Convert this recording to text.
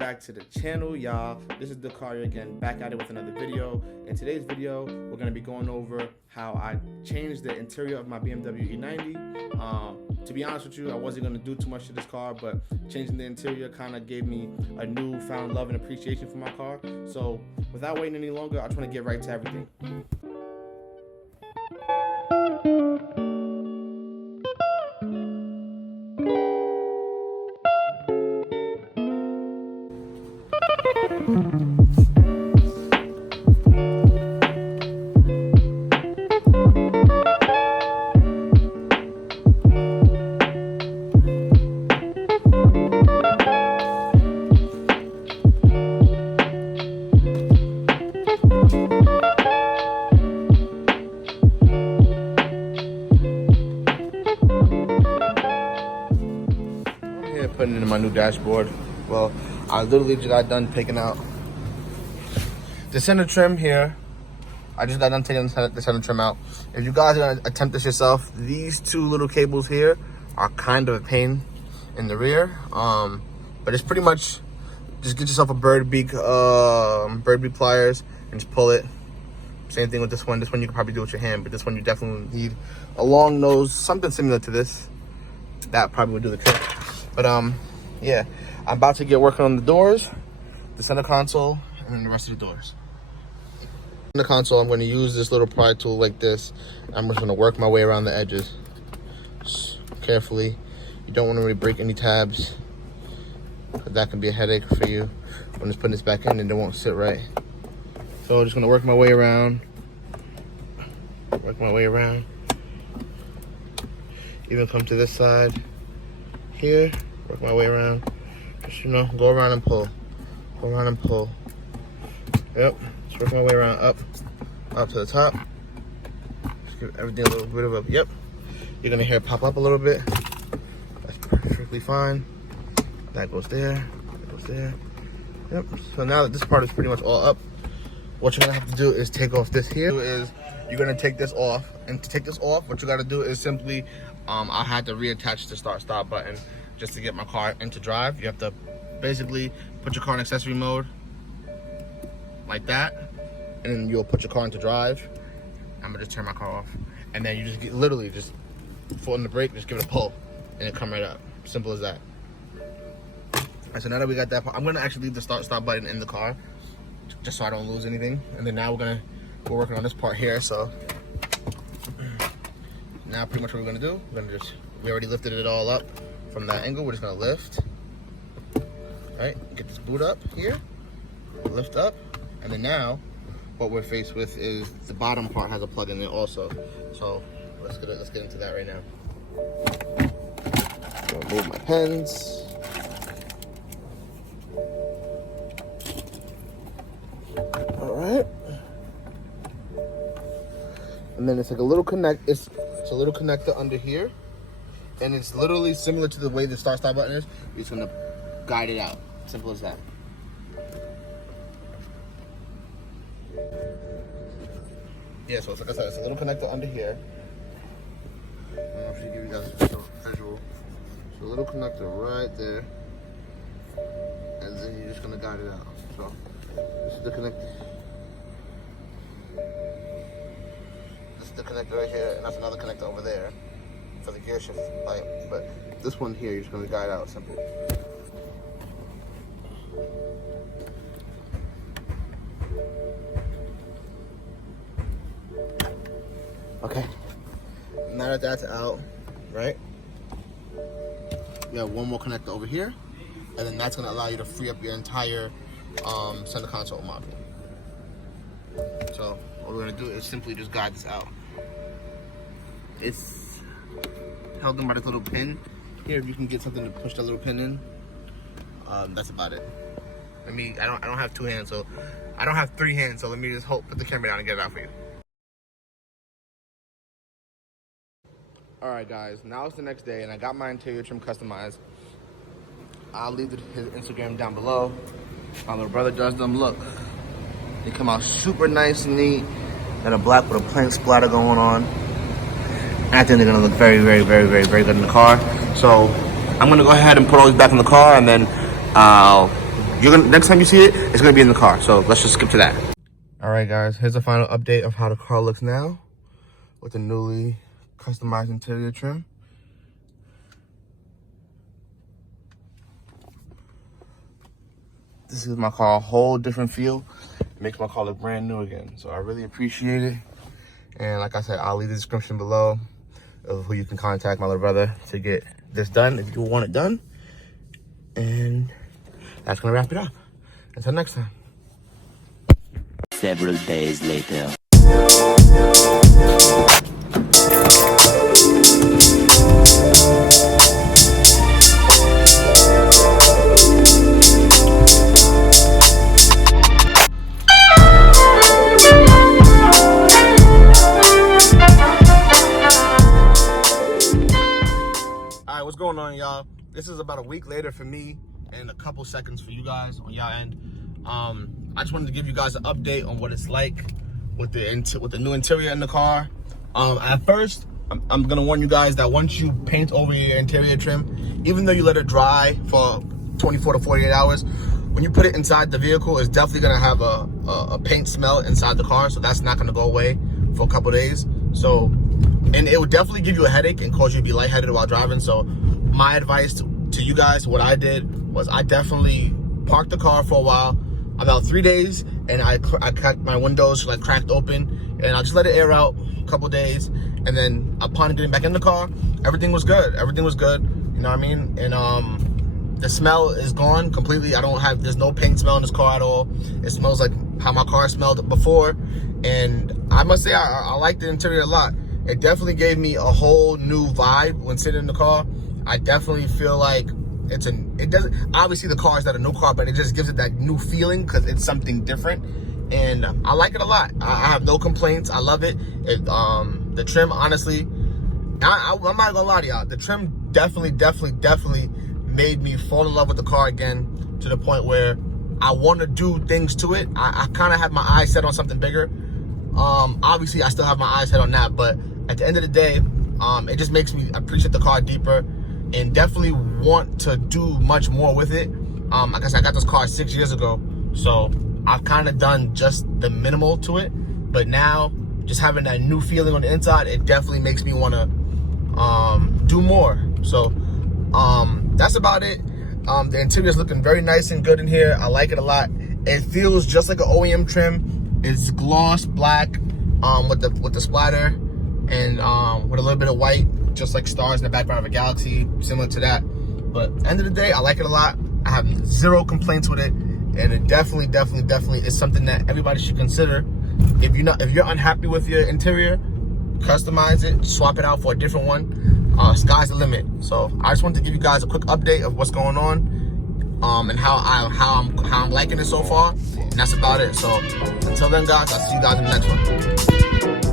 back to the channel, y'all. This is Dakario again, back at it with another video. In today's video, we're going to be going over how I changed the interior of my BMW E90. To be honest with you, I wasn't going to do too much to this car, but changing the interior kind of gave me a newfound love and appreciation for my car. So without waiting any longer, I just want to get right to everything. Putting it in my new dashboard. Well, I literally just got done taking out the center trim here. I just got done taking the center trim out. If you guys are gonna attempt this yourself, these two little cables here are kind of a pain in the rear. But it's pretty much just get yourself a bird beak pliers and just pull it. Same thing with this one. This one you can probably do with your hand, but this one you definitely need a long nose, something similar to this. That probably would do the trick. But yeah, I'm about to get working on the doors, the center console, and then the rest of the doors. In the console, I'm going to use this little pry tool like this. I'm just going to work my way around the edges just carefully. You don't want to really break any tabs. That can be a headache for you. I'm just putting this back in and it won't sit right. So I'm just going to work my way around. Even come to this side here. Work my way around. Just, you know, go around and pull. Go around and pull. Yep. Just work my way around up to the top. Just give everything a little bit of a, yep. You're gonna hear it pop up a little bit. That's perfectly fine. That goes there. That goes there. Yep. So now that this part is pretty much all up, what you're gonna have to do is take off this here. You're gonna take this off. And to take this off, what you gotta do is simply, I had to reattach the start-stop button just to get my car into drive. You have to basically put your car in accessory mode like that, and then you'll put your car into drive. I'm gonna just turn my car off, and then you just literally just foot in the brake, just give it a pull, and it come right up. Simple as that. And so now that we got that part, I'm gonna actually leave the start-stop button in the car, just so I don't lose anything. And then now we're working on this part here. So now pretty much what we're gonna do, we already lifted it all up from that angle. We're just gonna lift, right? Get this boot up here, lift up, and then now what we're faced with is the bottom part has a plug in there also. So let's get into that right now. I'll move my pens. All right. And then it's like a little it's a little connector under here, and it's literally similar to the way the start-stop button is. You're just gonna guide it out. Simple as that. Yeah, so it's like I said, it's a little connector under here. I don't know if I should give you guys a visual. So a little connector right there, and then you're just gonna guide it out. So this is the connector. The connector right here, and that's another connector over there for the gear shift light. But this one here, you're just going to guide out simple. Okay, now that that's out, right, we have one more connector over here, and then that's going to allow you to free up your entire center console module. So what we're going to do is simply just guide this out. It's held in by this little pin here. If you can get something to push that little pin in, that's about it. I don't have two hands, so I don't have three hands. So let me just put the camera down and get it out for you. All right, guys. Now it's the next day, and I got my interior trim customized. I'll leave his Instagram down below. My little brother does them. Look, they come out super nice and neat, and a black with a paint splatter going on. I think they're gonna look very, very, very, very, very good in the car. So I'm gonna go ahead and put all these back in the car, and then I'll next time you see it, it's gonna be in the car. So let's just skip to that. All right, guys, here's a final update of how the car looks now with the newly customized interior trim. This gives my car a whole different feel. It makes my car look brand new again. So I really appreciate it. And like I said, I'll leave the description below of who you can contact, my little brother, to get this done if you want it done. And that's gonna wrap it up. Until next time. Several days later. Alright, what's going on, y'all? This is about a week later for me and a couple seconds for you guys on y'all end. I just wanted to give you guys an update on what it's like with the new interior in the car. At first, I'm gonna warn you guys that once you paint over your interior trim, even though you let it dry for 24 to 48 hours, when you put it inside the vehicle, it's definitely gonna have a paint smell inside the car. So that's not gonna go away for a couple days. So, and it will definitely give you a headache and cause you to be lightheaded while driving. So my advice to you guys, what I did was I definitely parked the car for a while, about 3 days, and I cracked my windows, like cracked open, and I just let it air out a couple days. And then upon getting back in the car, everything was good. Everything was good, you know what I mean? And the smell is gone completely. There's no paint smell in this car at all. It smells like how my car smelled before. And I must say, I like the interior a lot. It definitely gave me a whole new vibe when sitting in the car. I definitely feel like it doesn't, obviously the car is not a new car, but it just gives it that new feeling because it's something different. And I like it a lot. I have no complaints. I love it. The trim, honestly, I'm not gonna lie to y'all. The trim definitely made me fall in love with the car again, to the point where I want to do things to it. I kind of have my eyes set on something bigger. Obviously I still have my eyes set on that, but at the end of the day, it just makes me appreciate the car deeper and definitely want to do much more with it. Like I said, I got this car 6 years ago, so I've kind of done just the minimal to it, but now just having that new feeling on the inside, it definitely makes me want to do more. So that's about it. The interior is looking very nice and good in here. I like it a lot. It feels just like an OEM trim. It's gloss black with the splatter and with a little bit of white, just like stars in the background of a galaxy, similar to that. But end of the day, I like it a lot. I have zero complaints with it, and it definitely is something that everybody should consider. If you're unhappy with your interior, customize it, swap it out for a different one. Sky's the limit. So I just wanted to give you guys a quick update of what's going on, and how I'm liking it so far. And that's about it. So until then, guys, I'll see you guys in the next one.